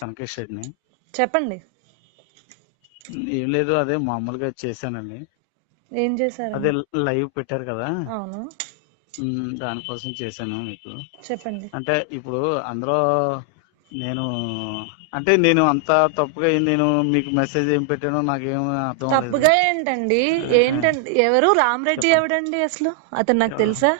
కనకేష్ రెడ్డిని. చెప్పండి. ఏం లేదు, అదే మామూలుగా చేశానండి. ఏం అదే చేశారండి? లైవ్ పెట్టారు కదా, అవును, దానికోసం చేశాను మీకు. చెప్పండి. అంటే ఇప్పుడు అందులో నేను నేను అంత తప్పుగా నేను మీకు మెసేజ్ ఏం పెట్టానో నాకేం అర్థం అవ్వలేదు. తప్పుగా ఏంటండి? ఆ, ఏంటండి? ఎవరు రామరెడ్డి చెప్పండి. ఎవడండి అసలు? అతను నాకు ఎవరు? తెలుసా?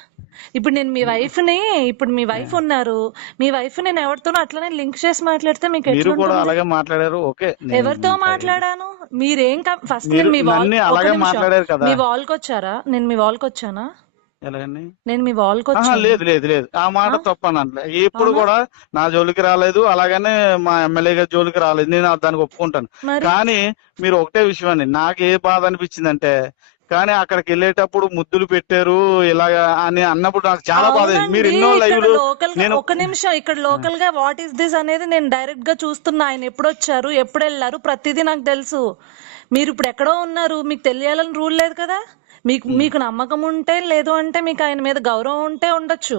ఇప్పుడు నేను మీ వైఫ్ ని, ఇప్పుడు మీ ఆ, వైఫ్ ఉన్నారు, మీ వైఫ్ నేను ఎవరితోనో అట్లనే లింక్ చేసి మాట్లాడితే మీకు మీరు కూడా ఎట్లుంటుంది? అలాగే మాట్లాడారు. ఓకే, నేను ఎవరితో ఇంకా మాట్లాడాను? మీరేం ఫస్ట్ మీరు నేను మీ వాల్, నన్ను ఒక అలాగే నిమిషం, మాట్లాడారు కదా. మీ వాల్ కి వచ్చారా? నేను మీ వాల్ కి వచ్చానా? ఎలాగండి? నేను మీ వాల్ కి ఆహా, వచ్చాను. లేదు లేదు లేదు, ఆ మాట ఆ? తప్పనంటే ఎప్పుడు అవునా? కూడా నా జోలికి రాలేదు, అలాగనే మా ఎమ్మెల్యే గారి జోలికి రాలేదు. నేను దానికి ఒప్పుకుంటాను. మరి కానీ మీరు ఒకటే విషయం అండి, నాకు ఏ బాధ అనిపించిందంటే, కానీ అక్కడికి వెళ్ళేటప్పుడు ముద్దులు పెట్టారు ఇలాగా అని అన్నప్పుడు నాకు చాలా బాధ అయింది. మీరు అవునండి. ఎన్నో ఇక్కడ లైవ్లు లోకల్ గా నేను ఒక నిమిషం, ఇక్కడ లోకల్ గా వాట్ ఈస్ దిస్ అనేది నేను డైరెక్ట్ గా చూస్తున్నా. ఆయన ఎప్పుడు వచ్చారు, ఎప్పుడు వెళ్ళారు, ప్రతిదీ నాకు తెలుసు. మీరు ఇప్పుడు ఎక్కడో ఉన్నారు, మీకు తెలియాలని రూల్ లేదు కదా. మీకు మీకు నమ్మకం ఉంటే, లేదు అంటే మీకు ఆయన మీద గౌరవం ఉంటే ఉండొచ్చు.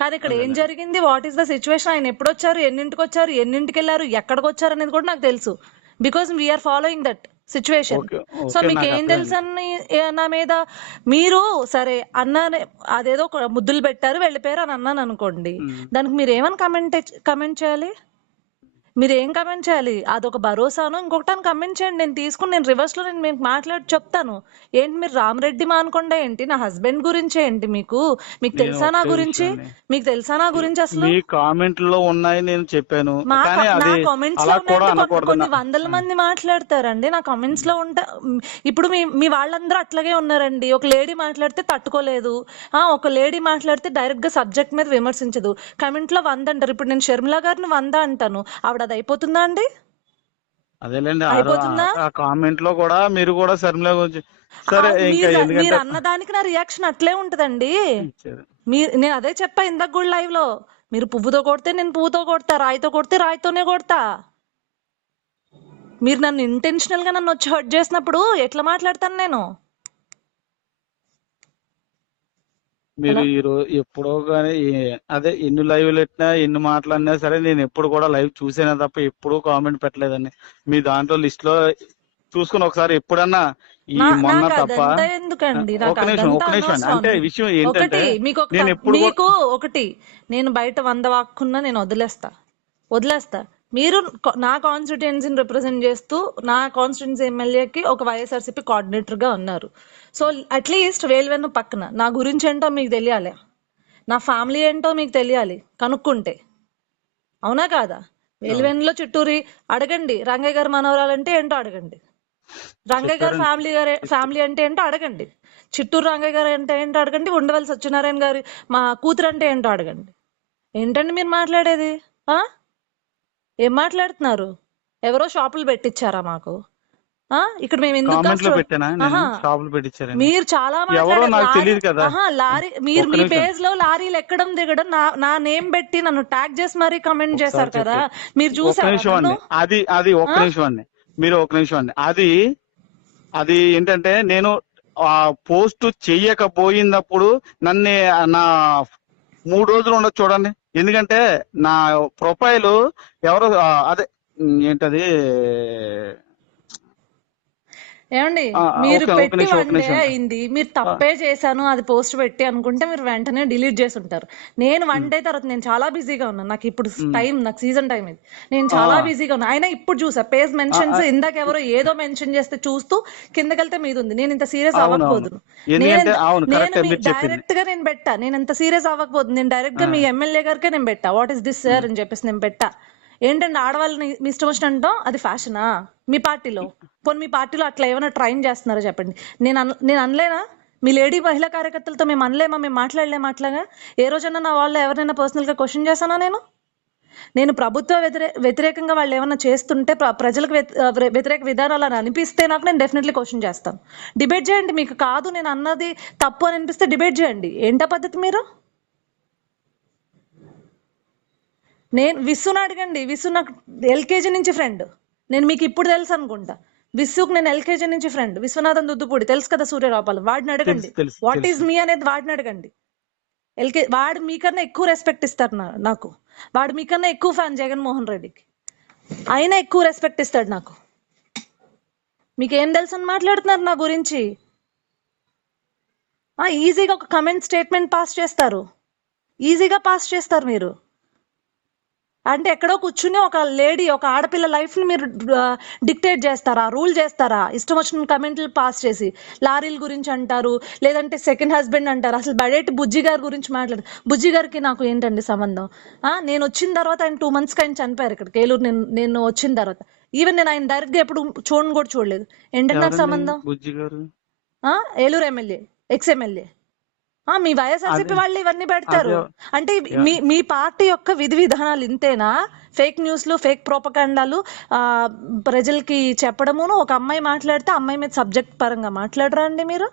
కానీ ఇక్కడ ఏం అదేలే. జరిగింది, వాట్ ఈస్ ద సిచ్యువేషన్, ఆయన ఎప్పుడు వచ్చారు, ఎన్నింటికి వచ్చారు, ఎన్నింటికి వెళ్ళారు, ఎక్కడికి వచ్చారు అనేది కూడా నాకు తెలుసు. Because we're following that situation. Okay so okay, మీకు నాకు ఏం తెలుసు అర్థమైంది. అని నా మీద మీరు సరే అన్నానే, అదేదో ముద్దులు పెట్టారు వెళ్ళిపోయారు అని అన్నాను అనుకోండి, ఉమ్. దానికి మీరు ఏమని కమెంట్ చేయాలి? మీరు ఏం కమెంట్ చేయాలి? అదొక భరోసాను, ఇంకొకటి కమెంట్ చేయండి. నేను తీసుకుని నేను రివర్స్ లో నేను మీకు మాట్లాడి చెప్తాను. ఏంటి మీరు రామరెడ్డి మానకుండా ఏంటి? నా హస్బెండ్ గురించి ఏంటి? మీకు మీకు నేను తెలుసా నా ఒకటే విషయం గురించి? అండి, మీకు తెలుసా నా గురించి అసలు? మీ కామెంట్లో ఉన్నాయి నేను చెప్పాను, కానీ నా అది కామెంట్స్ లో అలా కూడా ఉన్నాయంటే అనకూడదు కొన్ని వందల మంది మాట్లాడతారండి. నా కామెంట్స్ లో ఉంటే ఇప్పుడు మీ మీ వాళ్ళందరూ అట్లాగే ఉన్నారండి. ఒక లేడీ మాట్లాడితే తట్టుకోలేదు, ఒక లేడీ మాట్లాడితే డైరెక్ట్ గా సబ్జెక్ట్ మీద విమర్శించదు. కమెంట్ లో 100 అంటారు. ఇప్పుడు నేను షర్మిల గారిని 100 అంటాను, ఆవిడ అది అయిపోతుందా అండి? అదేలేండి. అయిపోతుందా? ఆ కామెంట్ లో కూడా మీరు కూడా శర్మిల గురించి సరే ఇంకా మీరు ఎందుకంటే మీరు అన్నదానికి నా రియాక్షన్ అట్లే ఉంటదండి. ఇచ్చారు. నేను అదే చెప్పా ఇందాక కూడా లైవ్ లో. మీరు పువ్వుతో కొడితే నేను పువ్వుతో కొడతా, రాయితో కొడితే రాయితోనే కొడతా. మీరు నన్ను ఇంటెన్షనల్ గా నన్ను వచ్చి హర్ట్ చేసినప్పుడు ఎట్లా మాట్లాడతాను నేను? మీరు హలో. ఈ రోజు ఎప్పుడో కానీ అదే ఎన్ని లైవ్లు పెట్టినా ఎన్ని మాట్లాడినా సరే నేను ఎప్పుడు కూడా లైవ్ చూసేనా తప్ప ఎప్పుడూ కామెంట్ పెట్టలేదండి. మీ దాంట్లో లిస్ట్ లో చూసుకుని ఒకసారి ఎప్పుడన్నా ఈ మొన్న నాకు తప్ప. అదంతా ఎందుకండి, నాకు ఒక అదంతా నిమిషం అండి, అనవసరం. అంటే విషయం ఏంటంటే ఒకటి మీకు నేను ఎప్పుడు కూడా మీకు ఒకటి, నేను బయట 100 వాక్కున్నా నేను వదిలేస్తా. మీరు నా కాన్స్టిట్యుయెన్సీని రిప్రజెంట్ చేస్తూ నా కాన్స్టిట్యుయెన్సీ ఎమ్మెల్యేకి ఒక వైఎస్ఆర్సీపీ కోఆర్డినేటర్ గా ఉన్నారు. సో అట్లీస్ట్ వేలువెన్ను పక్కన నా గురించి ఏంటో మీకు తెలియాలి, నా ఫ్యామిలీ ఏంటో మీకు తెలియాలి కనుక్కుంటే. అవునా కాదా? వేలువెన్నులో చిట్టూరి అడగండి, రంగయ్య గారు మనవరాలంటే ఏంటో అడగండి, రంగయ్య గారు చెప్పారండి. ఫ్యామిలీ అంటే ఏంటో అడగండి, చిట్టూరు రంగయ్య గారు అంటే ఏంటో అడగండి, ఉండవల్లి సత్యనారాయణ గారి మా కూతురు అంటే ఏంటో అడగండి. ఏంటండి మీరు మాట్లాడేది? ఆ ఏం మాట్లాడుతున్నారు? ఎవరో షాపులు పెట్టించారా మాకు? ఇక్కడ మేము ఎందుకు కామెంట్ లో కాస్ట్? పెట్టానా నేను ఆహా, షాపులు పెట్టించారని? మీరు చాలా ఎవరో మాట్లాడారు. నాకు లారీ, తెలియదు కదా. లారీ, మీరు ఒక్క మీ నిమిషం, పేజ్ లో లారీలు ఎక్కడం దిగడం నా నేమ్ పెట్టి నన్ను ట్యాగ్ చేసి మరీ కమెంట్ ఒకసారి చేశారు కదా. చెప్పి మీరు ఒక్క చూసారా నిమిషం నన్ను? అండి, అది ఒక్క ఆ నిమిషం అండి, మీరు ఒక్క నిమిషం అండి. అది అది ఏంటంటే నేను ఆ పోస్ట్ చెయ్యకపోయినప్పుడు నన్ను నా 3 రోజులు ఉండదు చూడండి. ఎందుకంటే నా ప్రొఫైల్ ఎవరో అదే ఏంటది, ఏమండి, మీరు ఒక పెట్టి నిమిషం, 1 డే అయింది, మీరు ఆ, తప్పే చేశాను అది పోస్ట్ పెట్టి అనుకుంటే మీరు వెంటనే డిలీట్ చేసి ఉంటారు. నేను 1 డే తర్వాత నేను చాలా బిజీగా ఉన్నాను, నాకు ఇప్పుడు టైం, నాకు సీజన్ టైం ఇది, నేను ఆ, చాలా బిజీగా ఉన్నాను. అయినా ఇప్పుడు చూసా పేజ్ ఆ, మెన్షన్స్, ఆ, ఇందాక ఎవరో ఏదో మెన్షన్ చేస్తే చూస్తూ కిందకెళ్తే మీది ఉంది. నేను ఇంత సీరియస్ అవును అవును, అవ్వకపోదును. ఎందుకంటే నేను అవును నేను కరెక్టే మీ మీరు చెప్పింది. డైరెక్ట్ గా నేను పెట్టా, నేను ఎంత సీరియస్ అవ్వకపోదు, నేను డైరెక్ట్ ఆ, గా మీ ఎమ్మెల్యే గారికే నేను పెట్టా, వాట్ ఈస్ దిస్ సార్ అని చెప్పేసి నేను పెట్టా. ఏంటంటే ఆడవాళ్ళని మీ ఇష్టం వచ్చినట్టు అది ఫ్యాషనా మీ పార్టీలో? పోనీ మీ పార్టీలో అట్లా ఏమైనా ట్రైన్ చేస్తున్నారో చెప్పండి. నేను అనలేనా? మీ లేడీ మహిళా కార్యకర్తలతో మేము అనలేమా, మేము మాట్లాడలేమా అట్లాగా? ఏ రోజైనా నా వాళ్ళు ఎవరైనా పర్సనల్ గా క్వశ్చన్ చేశానా నేను ప్రభుత్వ వ్యతిరేకంగా వాళ్ళు ఏమైనా చేస్తుంటే, ప్రజలకు వ్యతిరేక విధానాలు అని అనిపిస్తే నాకు, నేను డెఫినెట్లీ క్వశ్చన్ చేస్తాను. డిబేట్ చేయండి. మీకు కాదు నేను అన్నది తప్పు అని అనిపిస్తే డిబేట్ చేయండి. ఏంటా పద్ధతి మీరు? నేను విస్సును అడగండి. విస్సు నాకు ఎల్కేజీ నుంచి ఫ్రెండ్, నేను మీకు ఇప్పుడు తెలుసు అనుకుంటా. విస్సుకు నేను ఎల్కేజీ నుంచి ఫ్రెండ్. విశ్వనాథన్ దుద్దుపూడి తెలుసు కదా, సూర్యరాపాలు, వాడిని తెలుసు అడగండి. తెలుసు వాట్ ఈజ్ తెలుసు. మీ అనేది వాడిని అడగండి. వాడు మీకన్నా ఎక్కువ రెస్పెక్ట్ ఇస్తారు నాకు. వాడు మీకన్నా ఎక్కువ ఫ్యాన్ జగన్మోహన్ రెడ్డికి. ఆయన ఎక్కువ రెస్పెక్ట్ ఇస్తాడు నాకు. మీకేం తెలుసు అని మాట్లాడుతున్నారు నా గురించి? ఈజీగా ఒక కమెంట్ స్టేట్మెంట్ పాస్ చేస్తారు, ఈజీగా పాస్ చేస్తారు మీరు. అంటే ఎక్కడో కూర్చుని ఒక లేడీ, ఒక ఆడపిల్ల లైఫ్ ని మీరు డిక్టేట్ చేస్తారా, రూల్ చేస్తారా? ఇష్టం వచ్చిన కమెంట్లు పాస్ చేసి లారీల గురించి అంటారు, లేదంటే సెకండ్ హస్బెండ్ అంటారు. అసలు బడేటి బుజ్జి గారి గురించి మాట్లాడు. బుజ్జి గారికి నాకు ఏంటండి సంబంధం? నేను వచ్చిన తర్వాత ఆయన 2 months ఆయన చనిపోయారు ఇక్కడికి ఏలూరు. నేను వచ్చిన తర్వాత ఈవెన్ నేను ఆయన డైరెక్ట్ గా ఎప్పుడు చూడను కూడా చూడలేదు. ఏంటంటే నాకు ఎవరండి సంబంధం? బుజ్జి గారు? Eluru MLA, ex MLA. మీ వైఎస్ఆర్సీపీ అదే వాళ్ళు ఇవన్నీ పెడతారు. అదే అంటే యా- మీ పార్టీ యొక్క విధి విధానాలు ఇంతేనా? ఫేక్ న్యూస్లు, ఫేక్ ప్రోపకండాలు ప్రజలకి చెప్పడమును. ఒక అమ్మాయి మాట్లాడితే అమ్మాయి మీద సబ్జెక్ట్ పరంగా మాట్లాడరా అండి మీరు?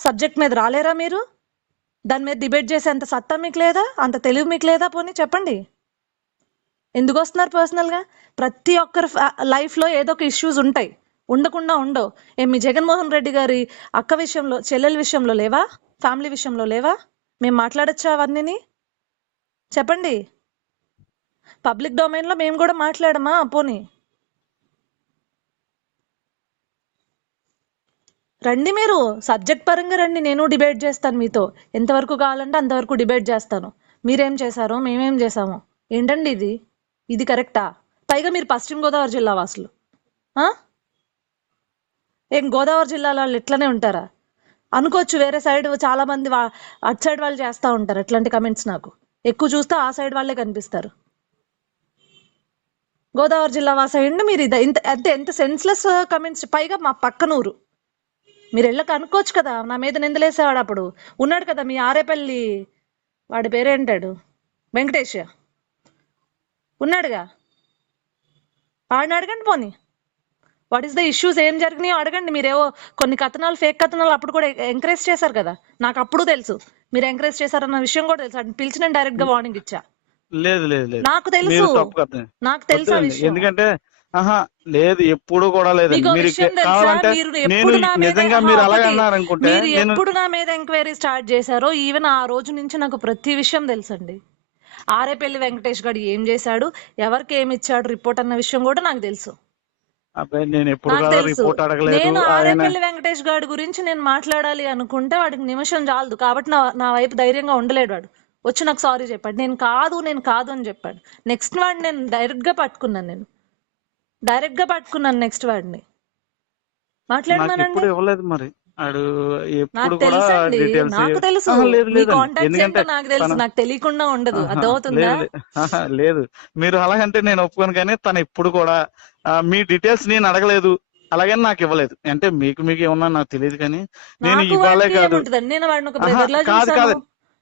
సబ్జెక్ట్ మీద రాలేరా మీరు? దాని మీద డిబేట్ చేసే అంత సత్తా మీకు లేదా? అంత తెలివి మీకు లేదా? పోనీ చెప్పండి, ఎందుకు వస్తున్నారు పర్సనల్గా? ప్రతి ఒక్కరి లైఫ్లో ఏదో ఒక ఇష్యూస్ ఉంటాయి, ఉండకుండా ఉండవు. మీ జగన్మోహన్ రెడ్డి గారి అక్క విషయంలో, చెల్లెల విషయంలో లేవా? ఫ్యామిలీ విషయంలో లేవా? మేము మాట్లాడచ్చా అవన్నీ? చెప్పండి. పబ్లిక్ డొమైన్లో మేము కూడా మాట్లాడమా? పోనీ రండి, మీరు సబ్జెక్ట్ పరంగా రండి, నేను డిబేట్ చేస్తాను మీతో. ఎంతవరకు కావాలంటే అంతవరకు డిబేట్ చేస్తాను. మీరేం చేశారో మేమేం చేశామో. ఏంటండి ఇది? ఇది కరెక్టా? పైగా మీరు పశ్చిమ గోదావరి జిల్లా వాసులు. ఏం గోదావరి జిల్లాలో వాళ్ళు ఇట్లనే ఉంటారా? అనుకోవచ్చు, వేరే సైడ్ చాలా మంది అటు సైడ్ వాళ్ళు చేస్తూ ఉంటారు ఇట్లాంటి కమెంట్స్. నాకు ఎక్కువ చూస్తే ఆ సైడ్ వాళ్ళే కనిపిస్తారు. గోదావరి జిల్లా వాసండి మీరు. ఇది ఎంత సెన్స్లెస్ కమెంట్స్. పైగా మా పక్కనూరు. మీరు వెళ్ళక అనుకోవచ్చు కదా, నా మీద నిందలేసేవాడు అప్పుడు ఉన్నాడు కదా మీ ఆరేపల్లి, వాడి పేరేంటాడు, వెంకటేష్ ఉన్నాడుగా. వాడిని అడగండి పోనీ, వాట్ ఈస్ ద ఇష్యూస్, ఏం జరిగినాయో అడగండి. మీరేవో కొన్ని కథనాలు, ఫేక్ కథనాలు అప్పుడు కూడా ఎంకరేజ్ చేశారు కదా. నాకు అప్పుడు తెలుసు మీరు ఎంకరేజ్ చేశారన్న విషయం కూడా తెలుసు. అంటే పిలిచి నేను డైరెక్ట్ గా వార్నింగ్ ఇచ్చా. లేదు లేదు లేదు, నాకు తెలుసు, మీరు తప్పు కదా. నాకు తెలుసు ఆ వద్దండి, విషయం. ఎందుకంటే లేదు, ఎప్పుడు కూడా లేదండి. మీకు మీరు విషయం తెలుసా? కావాలంటే మీరు నేను ఎప్పుడు నా మీద నిజంగా మీరు అలాగే ఒకటి, అన్నారనుకుంటే మీరు నేను ఎప్పుడు నా మీద ఎంక్వైరీ స్టార్ట్ చేశారో ఈవెన్ ఆ రోజు నుంచి నాకు ప్రతి విషయం తెలుసండి. ఆరేపల్లి వెంకటేష్ గారు ఏం చేశాడు, ఎవరికి ఏమి ఇచ్చాడు రిపోర్ట్ అన్న విషయం కూడా నాకు తెలుసు. అబ్బాయి నేను ఎప్పుడు నాకు కూడా తెలుసు. రిపోర్ట్ అడగలేదు. నేను ఆయన ఆరేపల్లి వెంకటేష్ గారి గురించి నేను మాట్లాడాలి అనుకుంటే వాడికి నిమిషం చాలదు. కాబట్టి నా వైపు ధైర్యంగా ఉండలేడు. వాడు వచ్చి నాకు సారీ చెప్పాడు. నేను కాదు అని చెప్పాడు. నెక్స్ట్ వాడిని నేను డైరెక్ట్ గా పట్టుకున్నాను నెక్స్ట్ వాడిని నాకు మాట్లాడమనండి. ఎప్పుడు ఇవ్వలేదు మరి. ఆడు ఎప్పుడు నాకు కూడా తెలుసండి, డీటెయిల్స్ నాకు తెలుసు. లేదు మీ లేదండి. కాంటాక్ట్స్ ఎందుకంటే ఏంటో నాకు తెలుసు, తన నాకు తెలియకుండా ఉండదు. ఆహా, అర్థమవుతుందా? లేదు లేదు, మీరు అలాగంటే నేను ఒప్పుకోను. కానీ తను ఎప్పుడు కూడా మీ డీటెయిల్స్ నేను అడగలేదు, అలాగని నాకు ఇవ్వలేదు. అంటే మీకు ఏమన్నా నాకు తెలియదు, కానీ నేను నాకు ఇవ్వాలే వాడికి కాదు. ఏముంటుందండి, నేను వాడిని ఒక బ్రదర్ లా కాదు చూసాను. కాదు,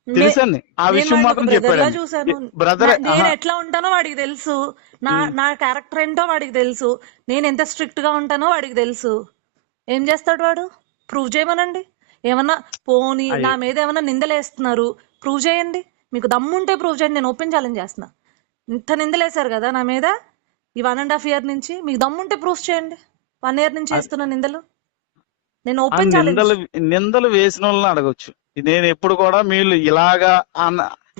తెలుసండి ఆ నేను విషయం వాడిని ఒక మాత్రం బ్రదర్ లా చెప్పాడండి. చూసాను. బ్రదర్ నేను ఎట్లా ఉంటానో వాడికి తెలుసు. నా క్యారెక్టర్ ఏంటో వాడికి తెలుసు. నేను ఎంత స్ట్రిక్ట్ గా ఉంటానో వాడికి తెలుసు. ఏం చేస్తాడు వాడు? ప్రూవ్ చేయమనండి. ఏమన్నా పోనీ నా మీద ఏమన్నా నిందలేస్తున్నారు, ప్రూవ్ చేయండి. మీకు దమ్ముంటే ప్రూవ్ చేయండి. నేను ఓపెన్ ఛాలెంజ్ చేస్తున్నా. ఇంత నిందలేశారు కదా నా మీద ఈ 1.5 year నుంచి. మీకు దమ్ముంటే ప్రూఫ్ చేయండి. 1 year నుంచి వేస్తున్న నిందలు. నేను ఆ ఓపెన్ ఛాలెంజ్. నిందలు వేసిన వాళ్ళని అడగొచ్చు. నేను ఎప్పుడు కూడా మీరు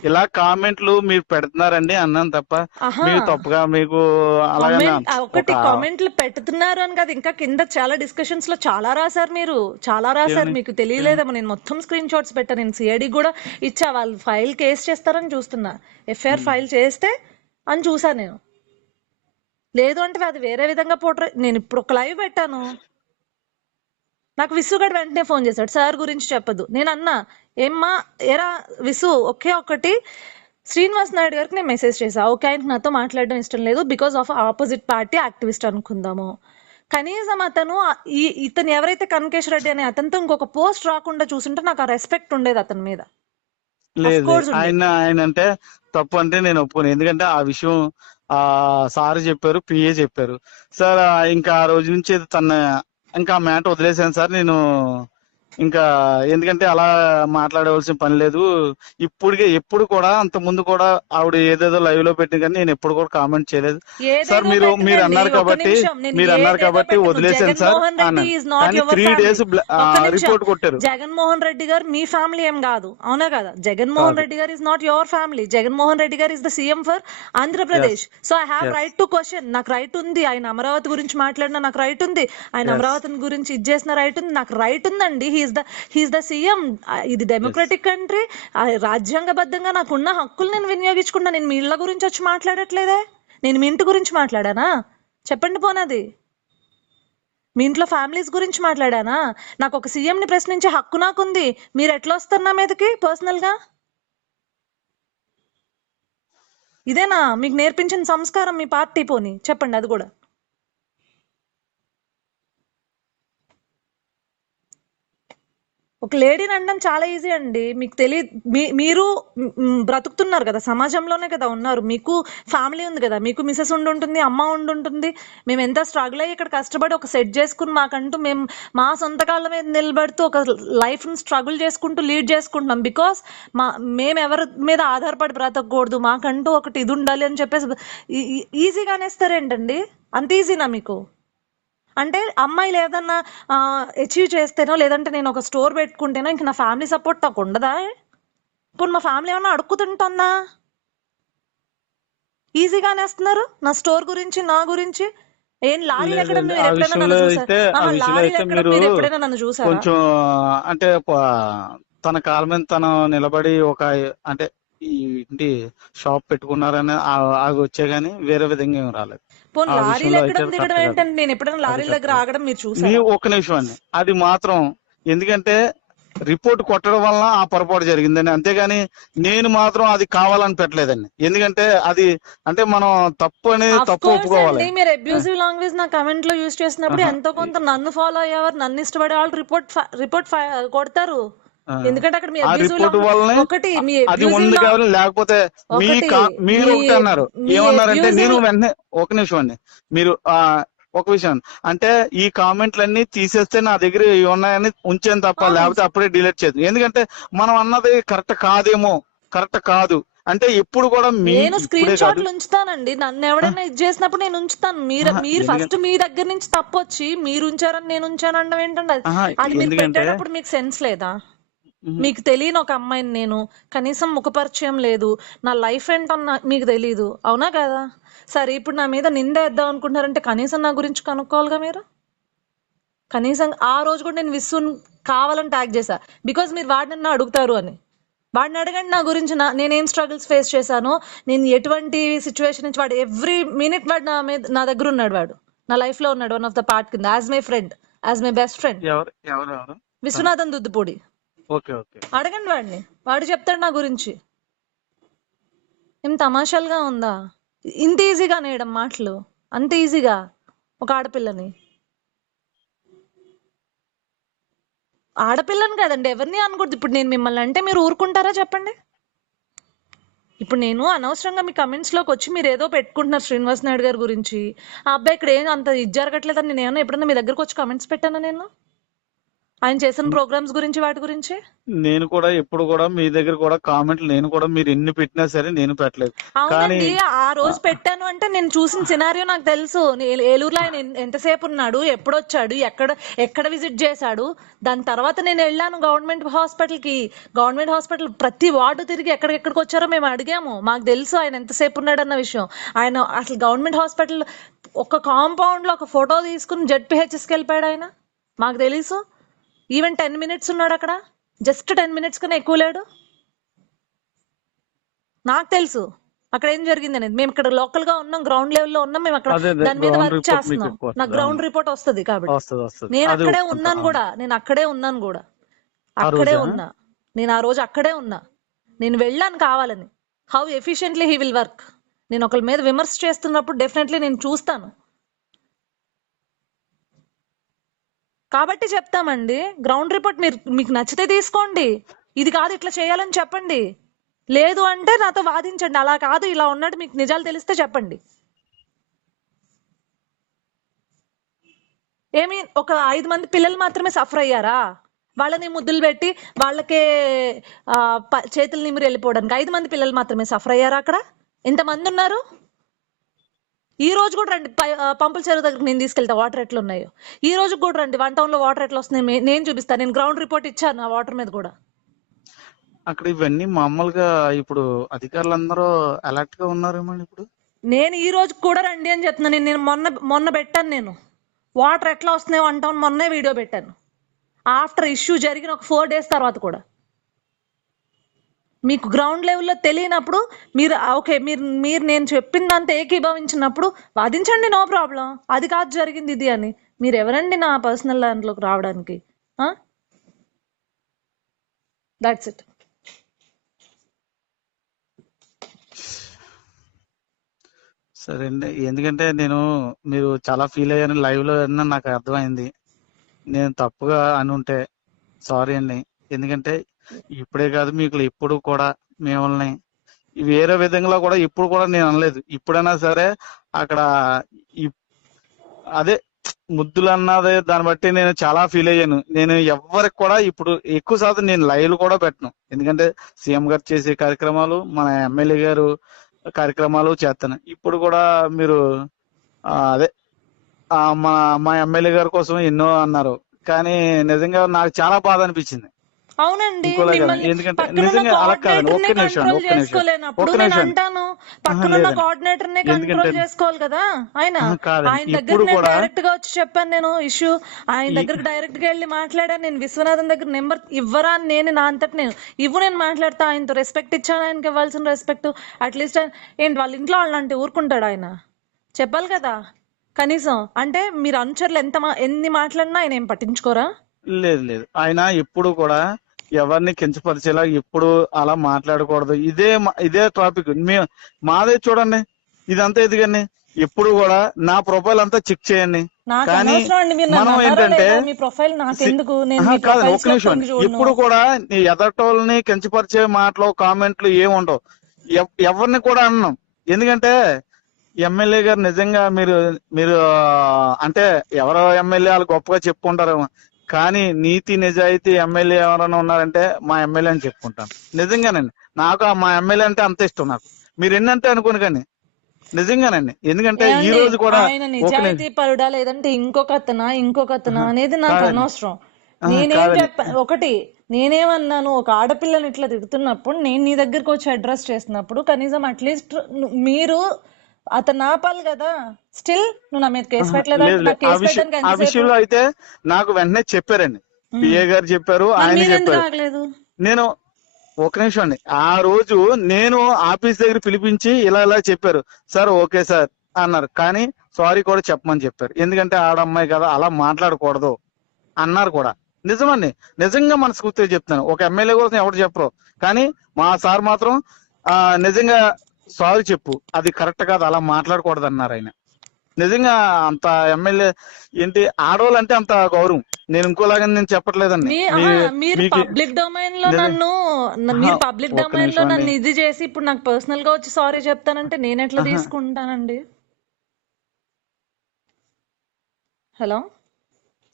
ఇలా కామెంట్లు మీరు పెడుతున్నారండి అన్నాను తప్ప మీరు తప్పుగా మీకు అలాగనే ఒకటి కామెంట్లు పెడుతున్నారు అని కాదు, ఇంకా కింద చాలా డిస్కషన్స్ లో చాలా రాశారు. మీరు చాలా రాశారు, మీకు తెలియలేదేమో. నేను మొత్తం స్క్రీన్ షాట్స్ పెట్టాను. నేను సిఐడి కూడా ఇచ్చా. వాళ్ళు ఫైల్ కేసు చేస్తారని చూస్తున్నా. ఎఫ్ఐఆర్ ఫైల్ చేస్తే అని చూసా నేను. లేదు అంటే అది వేరే విధంగా నేను ఇప్పుడు ఒక లైవ్ పెట్టాను. నాకు విసుగడు వెంటనే ఫోన్ చేశాడు, సార్ గురించి చెప్పదు. నేను అన్నా, ఏమ్మా ఎరా విసు, ఒకే ఒక్కటి శ్రీనివాస్ నాయుడు గారికి నేను మెసేజ్ చేశా. ఓకే, ఆయనకి నాతో మాట్లాడడం ఇష్టం లేదు, because of opposite party activist అనుకుందాము. కనీసం ఇతను ఎవరైతే కనకేష్ రెడ్డి అనే అతనితో ఇంకొక పోస్ట్ రాకుండా చూసుంటే నాకు ఆ రెస్పెక్ట్ ఉండేది అతని మీద. లేదు ఆయన అంటే తప్పు అంటే నేను ఒప్పుకోను. ఎందుకంటే ఆ విషయం సార్ చెప్పారు, పిఏ చెప్పారు. సార్ ఇంకా ఆ రోజు నుంచి ఇంకా మ్యాటర్ వదిలేసాను సార్. నేను ఇంకా ఎందుకంటే అలా మాట్లాడవలసిన పని లేదు. ఎప్పుడు కూడా అంత ముందు కూడా ఆవిడ ఏదేదో లైవ్ లో పెట్టింది, కానీ నేను ఎప్పుడు కూడా కామెంట్ చేయలేదు. సార్ ఏదేదో మీరు మీరు పెట్టదండి, అన్నారు ఒక కాబట్టి నిమిషం, నేను మీరు అన్నారు ఏదేదో కాబట్టి పెట్టను. వదిలేసాను సార్ జగన్మోహన్ రెడ్డి అన్నాను. ఈజ్ నాట్ కానీ యువర్ 3 ఫ్యామిలీ. days ఒక్క నిమిషం, రిపోర్ట్ కొట్టారు. జగన్మోహన్ రెడ్డి గారు మీ ఫ్యామిలీ ఏం కాదు, అవునా కదా? జగన్మోహన్ కాదు. రెడ్డి గారు is not your family. Jaganmohan Reddy గారు is the CM for as Andhra Pradesh. So I have as right to question. నాకు రైట్ ఉంది. ఆయన అమరావతి గురించి మాట్లాడినా నాకు రైట్ ఉంది. ఆయన ఎస్ అమరావతి గురించి ఇది చేసిన రైట్ ఉంది. నాకు రైట్ ఉందండి. He is the CM. ఇది ఎస్ డెమోక్రటిక్ కంట్రీ. రాజ్యాంగబద్ధంగా నాకున్న హక్కులు నేను వినియోగించుకున్నా. నేను మీ ఇళ్ళ గురించి వచ్చి మాట్లాడట్లేదే. నేను మీ ఇంటి గురించి మాట్లాడానా? చెప్పండి పోనది. మీ ఇంట్లో ఫ్యామిలీస్ గురించి మాట్లాడానా? నాకు ఒక సీఎంని ప్రశ్నించే హక్కు నాకుంది. మీరు ఎట్లా వస్తారు నా మీదకి పర్సనల్గా? ఇదేనా మీకు నేర్పించిన సంస్కారం మీ పార్టీ? పోని చెప్పండి అది కూడా. ఒక లేడీని అనడం చాలా ఈజీ అండి. మీకు తెలియదు. మీరు బ్రతుకుతున్నారు కదా, సమాజంలోనే కదా ఉన్నారు. మీకు ఫ్యామిలీ ఉంది కదా, మీకు మిసెస్ ఉండుంటుంది, అమ్మ ఉండుంటుంది. మేము ఎంత స్ట్రగుల్ అయ్యి ఇక్కడ కష్టపడి ఒక సెట్ చేసుకుని మాకంటూ మేము మా సొంత కాళ్ళ మీద నిలబడుతూ ఒక లైఫ్ని స్ట్రగుల్ చేసుకుంటూ లీడ్ చేసుకుంటున్నాం. బికాస్ మేము ఎవరి మీద ఆధారపడి బ్రతకూడదు, మాకంటూ ఒకటి ఇది ఉండాలి అని చెప్పేసి ఈజీగా అనేస్తారేంటండి? అంత ఈజీనా మీకు? అంటే అమ్మాయిలు ఏదన్నా అచీవ్ చేస్తేనో, లేదంటే నేను ఒక స్టోర్ పెట్టుకుంటేనో ఇంక నా ఫ్యామిలీ సపోర్ట్ నాకు ఉండదా? ఇప్పుడు మా ఫ్యామిలీ ఏమన్నా అడుక్కుతుంటుందా? ఈజీగా అనేస్తున్నారు నా స్టోర్ గురించి, నా గురించి. ఏం లారీలు ఎక్కడ లేదండి. మీరు ఎప్పుడైనా నన్ను చూసారా? ఆ విషయంలో లారీలు అయితే ఎక్కడ మీరు మీరు ఎప్పుడైనా నన్ను చూసారా? కొంచెం అంటే తన కాళ్ళ మీద తను నిలబడి ఒక అంటే ఈ ఇంటి షాప్ పెట్టుకున్నారని ఆగి వచ్చే గానీ వేరే విధంగా ఏం రాలేదు. పోనీ ఆ లారీలు విషయంలో అయితే ఎక్కడం అది దిగడం కరెక్ట్ కాదు. ఏంటండి? నేను ఎప్పుడైనా అది లారీల కరెక్ట్ దగ్గర కాదు. ఆగడం మీరు మీ చూసారా? ఒక్క నిమిషం అండి. అది మాత్రం ఎందుకంటే రిపోర్ట్ కొట్టడం వల్ల ఆ పొరపాటు జరిగిందండి. అంతేగాని నేను మాత్రం అది కావాలని పెట్టలేదండి. ఎందుకంటే అది అంటే మనం తప్పు అనేది అఫ్ తప్పు కోర్స్ ఒప్పుకోవాలి. అండి, మీరు ఆ, అబ్యూజివ్ లాంగ్వేజ్ నా కమెంట్ లో యూజ్ చేసినప్పుడు ఆహా, ఎంతో కొంత నన్ను ఫాలో అయ్యేవారు, నన్ను ఇష్టపడే వాళ్ళు రిపోర్ట్ కొడతారు. ఆ. ఎందుకంటే అక్కడ మీ ఆ అబ్యూజివ్ రిపోర్ట్ లాంగ్వేజ్ వల్లనే ఒకటి, మీ అది అబ్యూజివ్ ఉంది లా కావాలి. లేకపోతే మీ ఒకటి మీరు మీ ఒకటి అన్నారు. మీ ఏమన్నారంటే అబ్యూజివ్. నేను వెంటనే ఒక నిమిషం అండి. మీరు ఒక విషయం అంటే ఈ కామెంట్లన్నీ తీసేస్తే నా దగ్గర ఇవి ఉన్నాయని ఉంచాను తప్ప, అవును, లేకపోతే అప్పుడే డిలీట్ చేయదు. ఎందుకంటే మనం అన్నది కరెక్ట్ కాదేమో, కరెక్ట్ కాదు అంటే ఎప్పుడు కూడా నేను ఇప్పుడే స్క్రీన్ కాదు. షాట్లు ఉంచుతానండి. నన్ను ఆ, ఎవడైనా ఇది చేసినప్పుడు నేను ఉంచుతాను. మీరు ఫస్ట్ ఎందుకంటే మీ దగ్గర నుంచి తప్పొచ్చి మీరు ఉంచారని నేను ఉంచాను అనడం ఏంటండి? అది ఆహా, అది మీరు ఎందుకంటే పెట్టేటప్పుడు మీకు సెన్స్ లేదా? ఉహు, మీకు తెలియని ఒక అమ్మాయిని నేను, కనీసం ముఖపరిచయం లేదు, నా లైఫ్ ఏంటో మీకు తెలీదు, అవునా కదా? సరే, ఇప్పుడు నా మీద నింద వేద్దాం అనుకుంటున్నారంటే కనీసం నా గురించి కనుక్కోవాలిగా మీరు. కనీసం ఆ రోజు కూడా నేను విస్సున్ కావాలని ట్యాగ్ చేశా, బికాజ్ మీరు వాడిని నన్ను అడుగుతారు అని. వాడిని అడగండి నా గురించి, నేనేం స్ట్రగుల్స్ ఫేస్ చేశాను, నేను ఎటువంటి సిచ్యువేషన్ నుంచి. వాడు ఎవ్రీ మినిట్ వాడు నా దగ్గర ఉన్నాడు. వాడు నా లైఫ్ లో ఉన్నాడు, వన్ ఆఫ్ ద పార్ట్ కింద, as my friend, as my best friend. ఎవరు ఎవరు ఎవరు విశ్వనాథన్ దుద్దుపూడి. Okay okay. అడగండి వాడిని, వాడు చెప్తాడు నా గురించి. ఏం తమాషాలుగా ఉందా? ఇంత ఈజీగా నేయడం మాటలు, అంత ఈజీగా ఒక ఆడపిల్లని. ఆడపిల్లని కదండి, ఎవరిని అనకూడదు. ఇప్పుడు నేను మిమ్మల్ని అంటే మీరు ఊరుకుంటారా చెప్పండి? ఇప్పుడు నేను అనవసరంగా మీ కమెంట్స్ లోకి వచ్చి మీరు ఏదో పెట్టుకుంటున్నారు శ్రీనివాస్ నాయుడు గారి గురించి. ఆ అబ్బాయి ఇక్కడ ఏం అంత ఇది జరగట్లేదని నేను ఏమన్నా ఎప్పుడన్నా మీ దగ్గరకు వచ్చి కమెంట్స్ పెట్టానా? నేను ఆయన చేసిన ప్రోగ్రామ్స్ గురించి, వాటి గురించి. నేను కూడా ఎప్పుడు కూడా మీ దగ్గర కూడా కామెంట్లు నేను కూడా మీరు ఎన్ని పెట్టినా సరే నేను పెట్టలేదు. కానీ అవునండి, ఆ రోజు పెట్టాను అంటే నేను చూసిన సినారియో నాకు తెలుసు. ఏలూరులో ఆయన ఎంతసేపు ఉన్నాడు, ఎప్పుడు వచ్చాడు, ఎక్కడ ఎక్కడ విజిట్ చేశాడు. దాని తర్వాత నేను వెళ్ళాను గవర్నమెంట్ హాస్పిటల్కి. గవర్నమెంట్ హాస్పిటల్ ప్రతి వార్డు తిరిగి ఎక్కడికెక్కడికి వచ్చారో మేము అడిగాము. మాకు తెలుసు ఆయన ఎంతసేపు ఉన్నాడు అన్న విషయం. ఆయన అసలు గవర్నమెంట్ హాస్పిటల్ ఒక కాంపౌండ్ లో ఒక ఫోటో తీసుకుని జెడ్పీహెచ్ఎస్కి వెళ్ళిపోయాడు ఆయన. మాకు తెలుసు. ఈవెన్ 10 minutes ఉన్నాడు అక్కడ, జస్ట్ 10 minutes కన్నా ఎక్కువ లేడు. నాకు తెలుసు అక్కడ ఏం జరిగింది అనేది. మేము ఇక్కడ లోకల్ గా ఉన్నాం, గ్రౌండ్ లెవెల్లో ఉన్నాం. మేము అక్కడ అదే దాని మీద గ్రౌండ్ వర్క్ రిపోర్ట్ మీకు చేస్తున్నాం. ఎక్కువ నాకు వస్తుంది. గ్రౌండ్ అవును, రిపోర్ట్ వస్తుంది కాబట్టి. వస్తుంది వస్తుంది. నేను అది అక్కడే ఒప్పుకుంటా. ఉన్నాను అవును. కూడా, నేను అక్కడే ఉన్నాను కూడా, ఆ అక్కడే రోజా ఉన్నా. నేను ఆ రోజు అక్కడే ఉన్నా. నేను వెళ్ళాను కావాలని. How efficiently he will work. నేను ఒకరి మీద విమర్శ చేస్తున్నప్పుడు డెఫినెట్లీ నేను చూస్తాను. కాబట్టి చెప్తామండి, గ్రౌండ్ రిపోర్ట్ మీకు నచ్చితే తీసుకోండి. ఇది కాదు ఇట్లా చేయాలని చెప్పండి. లేదు అంటే నాతో వాదించండి. అలా కాదు ఇలా ఉన్నట్టు మీకు నిజాలు తెలిస్తే చెప్పండి. ఏమి ఒక 5 మంది పిల్లలు మాత్రమే సఫర్ అయ్యారా? వాళ్ళని ముద్దులు పెట్టి వాళ్ళకే చేతులు నిమిరి వెళ్ళిపోవడానికి 5 మంది పిల్లలు మాత్రమే సఫర్ అయ్యారు అక్కడ. ఎంతమంది ఉన్నారు? ఈ రోజు కూడా రండి, పంపుల చెరువు దగ్గరికి నేను తీసుకెళ్తా వాటర్ ఎట్లా ఉన్నాయో. ఈ రోజు కూడా రండి, 1 టౌన్ లో వాటర్ ఎట్లా వస్తున్నాయి నేను చూపిస్తాను. నేను గ్రౌండ్ రిపోర్ట్ ఇచ్చాను ఆ వాటర్ మీద కూడా. అక్కడ ఇవన్నీ మామూలుగా ఇప్పుడు అధికారులందరూ అలర్ట్ గా ఉన్నారేమో ఇప్పుడు. నేను ఈ రోజు కూడా రండి అని చెప్తున్నాను. నేను మొన్న పెట్టాను, నేను వాటర్ ఎట్లా వస్తున్నాయో 1 టౌన్ మొన్నే వీడియో పెట్టాను. ఆఫ్టర్ ఇష్యూ జరిగిన ఒక 4 days తర్వాత కూడా. మీకు గ్రౌండ్ లెవెల్లో తెలియనప్పుడు మీరు ఓకే, మీరు నేను చెప్పిందంతా ఏకీభవించినప్పుడు వాదించండి, నో ప్రాబ్లం. అది కాదు జరిగింది ఇది అని. మీరు ఎవరండి నా పర్సనల్ దాంట్లోకి రావడానికి? That's it. సరే అండి, ఎందుకంటే మీరు చాలా ఫీల్ అయ్యాను లైవ్ లో నాకు అర్థమైంది. నేను తప్పుగా అని ఉంటే సారీ అండి. ఎందుకంటే ఇప్పుడే కాదు, మీకు ఎప్పుడు కూడా మిమ్మల్ని వేరే విధంగా కూడా ఎప్పుడు కూడా నేను అనలేదు. ఇప్పుడైనా సరే అక్కడ అదే ముద్దులు అన్నది దాన్ని బట్టి నేను చాలా ఫీల్ అయ్యాను. నేను ఎవరికి కూడా ఇప్పుడు ఎక్కువ శాతం నేను లైవ్లు కూడా పెట్టను. ఎందుకంటే సీఎం గారు చేసే కార్యక్రమాలు, మన ఎమ్మెల్యే గారు కార్యక్రమాలు చేస్తాను. ఇప్పుడు కూడా మీరు అదే మా ఎమ్మెల్యే గారి కోసం ఎన్నో అన్నారు, కానీ నిజంగా నాకు చాలా బాధ అనిపించింది. అవునండి, ఇంకోలాగా ఎందుకంటే నిజంగా అలా కాదండి. ఒక్క నిమిషం చేసుకోలేనప్పుడు నేను అంటాను, పక్కనున్న కోఆర్డినేటర్ ని కంట్రోల్ చేసుకోవాలి కదా ఆయన. ఆయన దగ్గర నేను డైరెక్ట్ గా వచ్చి చెప్పాను, నేను ఇష్యూ ఆయన దగ్గరకు డైరెక్ట్ గా వెళ్ళి మాట్లాడాను. నేను విశ్వనాథన్ దగ్గర నెంబర్ ఇవ్వరా అని నేను నా అంతటి నేను మాట్లాడతా. ఆయనతో రెస్పెక్ట్ ఇచ్చాను, ఆయనకి ఇవ్వాల్సిన రెస్పెక్ట్. అట్లీస్ట్ ఏంటి వాళ్ళ ఇంట్లో వాళ్ళంటే ఊరుకుంటాడు ఆయన? చెప్పాలి కదా కనీసం. అంటే మీరు అనుచరులు ఎన్ని మాట్లాడినా ఆయన ఏం పట్టించుకోరా? లేదు లేదు, ఆయన ఎప్పుడు కూడా ఎవరిని కించపరిచేలా ఎప్పుడు అలా మాట్లాడకూడదు. ఇదే టాపిక్ మాదే చూడండి, ఇదంతా ఎదిగండి. ఎప్పుడు కూడా నా ప్రొఫైల్ అంతా చెక్ చేయండి. కానీ మనం ఏంటంటే కాదు, ఒక్క నిమిషం. ఎప్పుడు కూడా నీ ఎదటోళ్ళని కించపరిచే మాటలు కామెంట్లు ఏముండవు. ఎవరిని కూడా అన్నాం. ఎందుకంటే ఎమ్మెల్యే గారు నిజంగా మీరు అంటే ఎవరో ఎమ్మెల్యే వాళ్ళు గొప్పగా చెప్పుకుంటారేమో, కానీ నీతి నిజాయితీ ఎమ్మెల్యే ఎవరైనా ఉన్నారంటే మా ఎమ్మెల్యే అని చెప్పుకుంటాను. నిజంగానండి, నాకు మా ఎమ్మెల్యే అంటే అంత ఇష్టం. నాకు మీరు ఎన్నంటే అనుకోను, కానీ నిజంగానండి. ఎందుకంటే ఈ రోజు కూడా నిజాయితీ పరుడా లేదంటే ఇంకొకతనా అనేది నాకు అనవసరం. నేనేం ఒకటి నేనేమన్నాను, ఒక ఆడపిల్లని ఇట్లా తిడుతున్నప్పుడు నేను నీ దగ్గరకు వచ్చి అడ్రస్ చేసినప్పుడు కనీసం అట్లీస్ట్ మీరు అతను ఆపాలి కదా. స్టిల్ నువ్వు నా మీద కేసు పెట్టలేదు. ఆ విషయంలో అయితే నాకు వెంటనే చెప్పారండి, పిఏ గారు చెప్పారు, ఆయన చెప్పారు. నేను ఒక నిమిషం అండి, ఆ రోజు నేను ఆఫీస్ దగ్గర పిలిపించి ఇలా చెప్పారు. సార్ ఓకే సార్ అన్నారు, కానీ సారీ కూడా చెప్పమని చెప్పారు. ఎందుకంటే ఆడమ్మాయి కదా, అలా మాట్లాడకూడదు అన్నారు కూడా. నిజమండి, నిజంగా మనస్ఫూర్తిగా చెప్తాను. ఒక ఎమ్మెల్యే కోసం ఎవరు చెప్పరు, కానీ మా సార్ మాత్రం నిజంగా సారీ చెప్పు, అది కరెక్ట్ కాదు, అలా మాట్లాడకూడదు అన్నారు ఆయన. నిజంగా అంత ఎమ్మెల్యే ఏంటి, ఆడవాళ్ళు అంటే అంత గౌరవం. నేను ఇంకోలాగా నేను చెప్పట్లేదండి. పబ్లిక్ డొమైన్ లో నన్ను ఇది చేసి ఇప్పుడు నాకు పర్సనల్ గా వచ్చి సారీ చెప్తానంటే నేను ఎట్లా తీసుకుంటానండి? హలో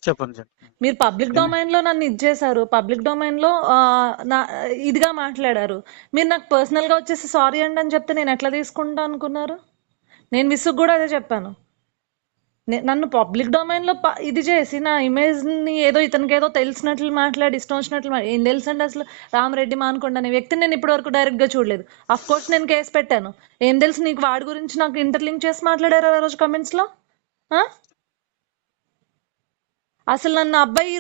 చెప్పండి. మీరు పబ్లిక్ డొమైన్ లో నన్ను ఇది చేశారు, పబ్లిక్ డొమైన్ లో ఇదిగా మాట్లాడారు. మీరు నాకు పర్సనల్ గా వచ్చేసి సారీ అండి అని చెప్తే నేను ఎట్లా తీసుకుంటా అనుకున్నారు? నేను విసుగు కూడా అదే చెప్పాను. నన్ను పబ్లిక్ డొమైన్ లో ఇది చేసి నా ఇమేజ్ ని ఇతనికి ఏదో తెలిసినట్లు మాట్లాడి ఇష్టం వచ్చినట్లు ఏం తెలుసండి అసలు? రామరెడ్డి మానుకొండ అనే వ్యక్తిని నేను ఇప్పటి వరకు డైరెక్ట్ గా చూడలేదు. అఫ్ కోర్స్ నేను కేసు పెట్టాను. ఏం తెలుసు నీకు వాడి గురించి? నాకు ఇంటర్లింక్ చేసి మాట్లాడారు ఆ రోజు కమెంట్స్ లో. అసలు నన్ను అబ్బాయి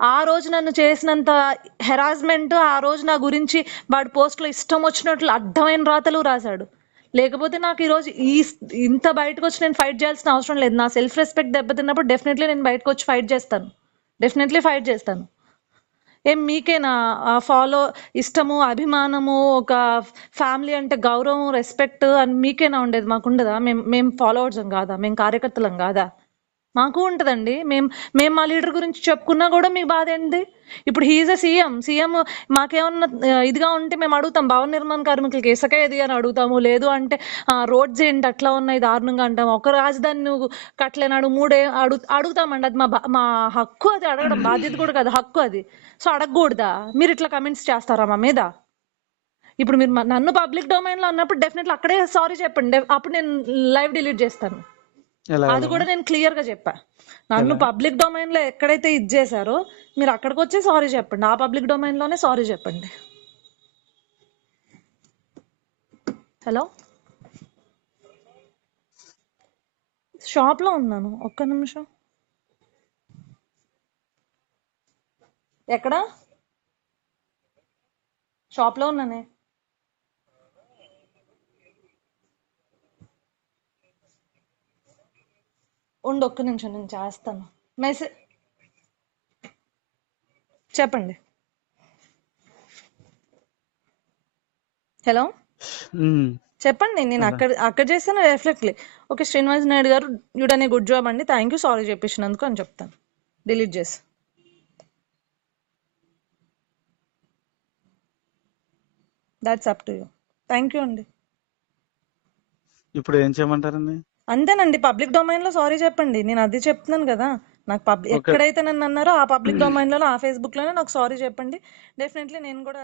ఆ రోజు నన్ను చేసినంత హెరాస్మెంట్, ఆ రోజు నా గురించి వాడు పోస్ట్ లో ఇష్టం వచ్చినట్లు అడ్డమైన రాతలు రాశాడు. లేకపోతే నాకు ఈరోజు ఇంత బయటకు వచ్చి నేను ఫైట్ చేయాల్సిన అవసరం లేదు. నా సెల్ఫ్ రెస్పెక్ట్ దెబ్బతిన్నప్పుడు డెఫినెట్లీ నేను బయటకు వచ్చి ఫైట్ చేస్తాను. ఏం మీకేనా ఫాలో ఇష్టము, అభిమానము, ఒక ఫ్యామిలీ అంటే గౌరవం, రెస్పెక్ట్ అని మీకేనా ఉండేది? మాకు ఉండదా? మేము ఫాలోవర్స్ కాదా? మేము కార్యకర్తలం కాదా? మాకు ఉంటదండి. మేము మా లీడర్ గురించి చెప్పుకున్నా కూడా మీకు బాధ ఏంటి? ఇప్పుడు హీఈస్ ఎ సీఎం మాకేమన్నా ఇదిగా ఉంటే మేము అడుగుతాం, భవన నిర్మాణ కార్మికులకి ఇసుక ఏది అని అడుగుతాము. లేదు అంటే రోడ్స్ ఏంటి అట్లా ఉన్నాయి దారుణంగా అంటాము. ఒక రాజధాని నువ్వు కట్టలేనాడు అడుగుతామండి. అది మా హక్కు, అది అడగడం బాధ్యత కూడా కాదు, హక్కు అది. సో అడగకూడదా? మీరు ఇట్లా కమెంట్స్ చేస్తారా మా మీద? ఇప్పుడు మీరు నన్ను పబ్లిక్ డొమైన్ లో అన్నప్పుడు డెఫినెట్లీ అక్కడే సారీ చెప్పండి. అప్పుడు నేను లైవ్ డిలీట్ చేస్తాను. ఎలా అది కూడా నేను క్లియర్ గా చెప్పా. నన్ను పబ్లిక్ డొమైన్ లో ఎక్కడైతే ఇది చేశారో మీరు అక్కడికి వచ్చి సారీ చెప్పండి. ఆ పబ్లిక్ డొమైన్ లోనే సారీ చెప్పండి. హలో, షాప్ లో ఉన్నాను, ఒక్క నిమిషం. ఎక్కడ? షాప్ లో ఉన్నానే. ఉండు, ఒక్క నిమిషం, నేను చేస్తాను. మెసేజ్ చెప్పండి. హలో, చెప్పండి. నేను అక్కడ చేస్తాను డెఫినెట్లీ. ఓకే, శ్రీనివాస్ నాయుడు గారు, you done a good job అండి, థ్యాంక్ యూ, సారీ చెప్పించినందుకు అని చెప్తాను, డిలీట్ చేసి. That's up to you. Thank you అండి. ఇప్పుడు ఏం చేయమంటారండి? అంతేనండి, పబ్లిక్ డొమైన్ లో సారీ చెప్పండి. నేను అది చెప్తున్నాను కదా, నాకు ఎక్కడైతే నన్ను అన్నారో ఆ పబ్లిక్ డొమైన్ లో, ఆ ఫేస్బుక్ లోనే నాకు సారీ చెప్పండి. డెఫినెట్లీ నేను కూడా